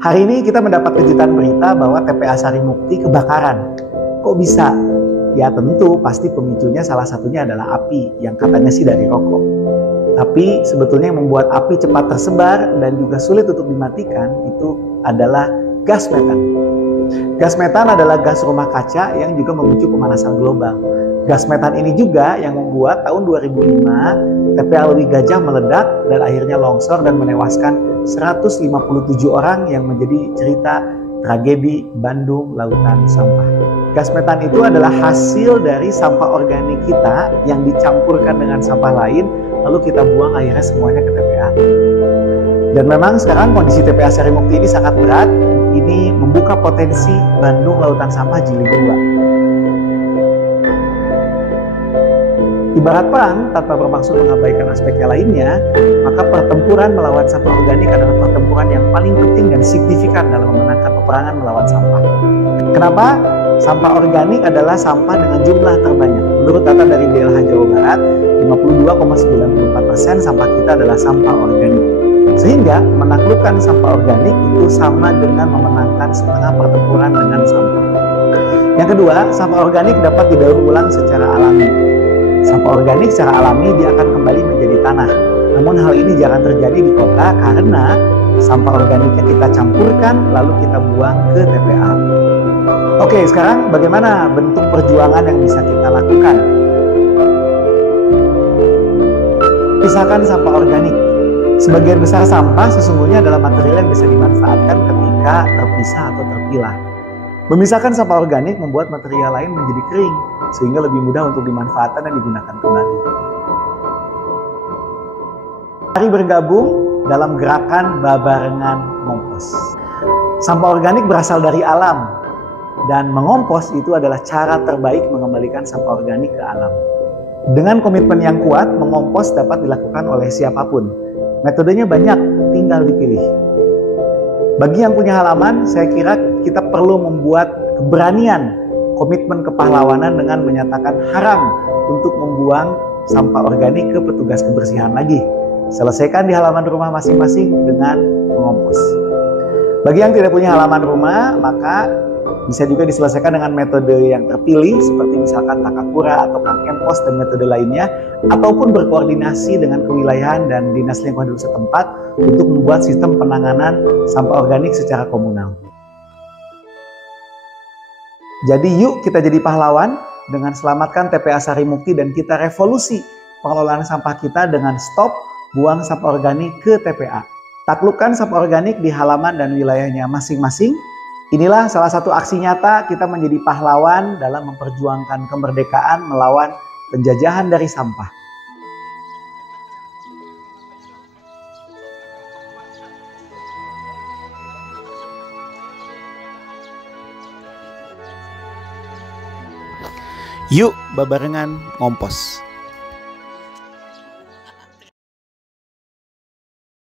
Hari ini kita mendapat kejutan berita bahwa TPA Sarimukti kebakaran. Kok bisa? Ya tentu pasti pemicunya salah satunya adalah api yang katanya sih dari rokok. Tapi sebetulnya yang membuat api cepat tersebar dan juga sulit untuk dimatikan itu adalah gas metan. Gas metan adalah gas rumah kaca yang juga memicu pemanasan global. Gas metan ini juga yang membuat tahun 2005 TPA Lewi Gajah meledak dan akhirnya longsor dan menewaskan 157 orang yang menjadi cerita tragedi Bandung Lautan Sampah. Gas metan itu adalah hasil dari sampah organik kita yang dicampurkan dengan sampah lain, lalu kita buang akhirnya semuanya ke TPA. Dan memang sekarang kondisi TPA Sarimukti ini sangat berat. Ini membuka potensi Bandung Lautan Sampah Jilid 2. Ibarat perang tanpa bermaksud mengabaikan aspek yang lainnya, maka pertempuran melawan sampah organik adalah pertempuran yang paling penting dan signifikan dalam memenangkan peperangan melawan sampah. Kenapa? Sampah organik adalah sampah dengan jumlah terbanyak. Menurut data dari DLH Jawa Barat, 52,94% sampah kita adalah sampah organik. Sehingga menaklukkan sampah organik itu sama dengan memenangkan setengah pertempuran dengan sampah. Yang kedua, sampah organik dapat didaur ulang secara alami. Sampah organik secara alami dia akan kembali menjadi tanah. Namun hal ini jangan terjadi di kota karena sampah organiknya kita campurkan lalu kita buang ke TPA. Oke, sekarang bagaimana bentuk perjuangan yang bisa kita lakukan? Pisahkan sampah organik. Sebagian besar sampah sesungguhnya adalah material yang bisa dimanfaatkan ketika terpisah atau terpilah. Memisahkan sampah organik membuat material lain menjadi kering, sehingga lebih mudah untuk dimanfaatkan dan digunakan kembali. Mari bergabung dalam gerakan Babarengan Ngompos. Sampah organik berasal dari alam, dan mengompos itu adalah cara terbaik mengembalikan sampah organik ke alam. Dengan komitmen yang kuat, mengompos dapat dilakukan oleh siapapun. Metodenya banyak, tinggal dipilih. Bagi yang punya halaman, saya kira kita perlu membuat keberanian, komitmen kepahlawanan dengan menyatakan haram untuk membuang sampah organik ke petugas kebersihan lagi. Selesaikan di halaman rumah masing-masing dengan mengompos. Bagi yang tidak punya halaman rumah, maka bisa juga diselesaikan dengan metode yang terpilih seperti misalkan Takakura atau Kang Empos dan metode lainnya, ataupun berkoordinasi dengan kewilayahan dan dinas lingkungan hidup setempat untuk membuat sistem penanganan sampah organik secara komunal. Jadi yuk kita jadi pahlawan dengan selamatkan TPA Sarimukti dan kita revolusi pengelolaan sampah kita dengan stop buang sampah organik ke TPA. Taklukkan sampah organik di halaman dan wilayahnya masing-masing. Inilah salah satu aksi nyata kita menjadi pahlawan dalam memperjuangkan kemerdekaan melawan penjajahan dari sampah. Yuk Babarengan Ngompos.